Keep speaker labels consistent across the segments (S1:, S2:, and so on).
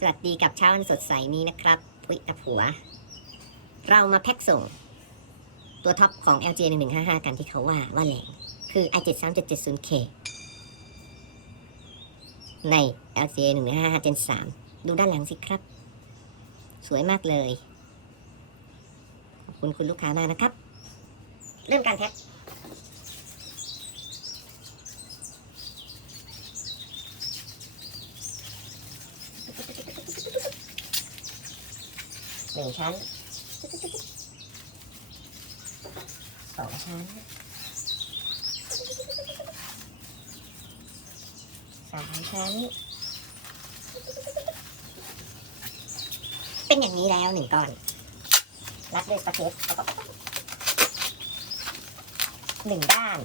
S1: สวัสดีกับเช้าวันสดใสนี้นะครับพุ้ยกับผัว เรามาแพ็กส่ง ตัวท็อปของ LG 1155 กันที่เขาว่าว่าแรงคือ i73770K ใน LG 1155 Gen 3 ดูด้านหลังสิครับ สวยมากเลย ขอบคุณคุณลูกค้ามากนะครับ เริ่มการแพ็ค หนึ่งชั้นสองชั้นสามชั้น เป็นอย่างนี้แล้วหนึ่งก้อน รัดด้วยสเก็ตแล้วก็หนึ่งด้าน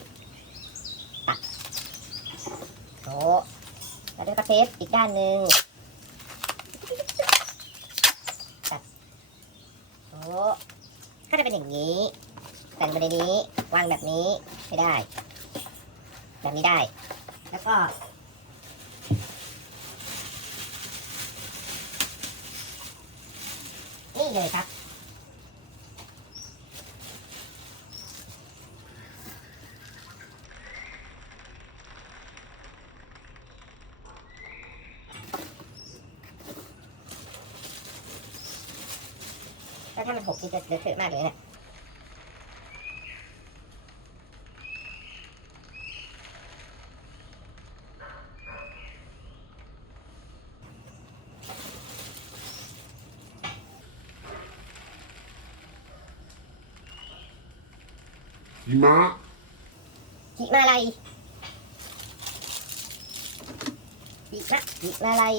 S1: ตัดโอ้แล้วด้วยสเก็ตอีกด้านหนึ่ง โอ้ก็ จะเป็นอย่างนี้แต่งไปในนี้วางแบบนี้ไม่ได้ แบบนี้ได้ แล้วก็นี่เลยครับ ถ้ามันหกนี่จะเลอะเทอะมากเลยเนี่ย
S2: หิมะ
S1: หิมาลัยหิมะหิมาลัย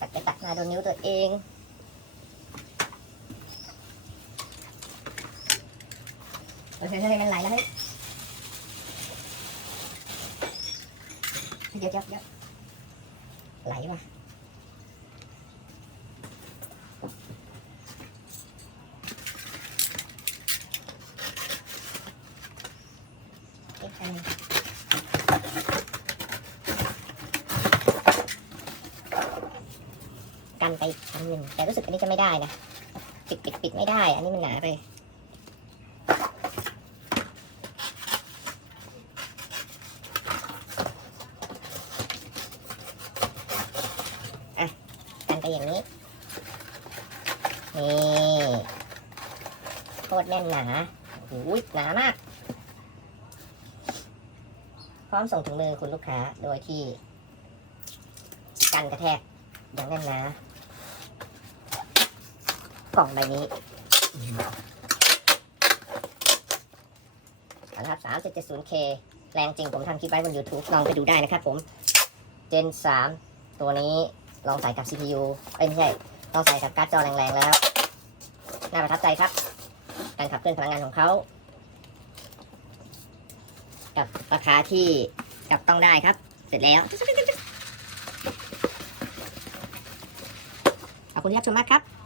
S1: ตัดไปตัดมาโดนนิ้วตัวเองเฮ้ยเฮ้ยเฮ้ยมันไหลแล้วเฮ้ยเดี๋ยวเดี๋ยวเดี๋ยวไหลว่ะเอ๊ะอันนี้ กันไปอันหนึ่งแต่รู้สึกอันนี้จะไม่ได้นะปิดปิดปิดไม่ได้ อันนี้มันหนาไปอะกันไปอย่างนี้นี่โคตรแน่นหนาโอ้ยหนามาก พร้อมส่งถึงมือคุณลูกค้าโดยที่กันกระแทกอย่างแน่นหนา กล่องใบนี้เอาละครับ 370k แรงจริงผมทำคลิปไว้บน YouTube ลองไปดูได้นะครับผม Gen 3 ตัวนี้ลองใส่กับ CPU เอ้ยไม่ใช่ต้องใส่กับการ์ดจอแรงๆแล้ว น่าประทับใจครับ การขับเคลื่อนพลังงานของเขา กับราคาที่จับต้องได้ครับ เสร็จแล้ว ขอบคุณที่รับชมมากครับ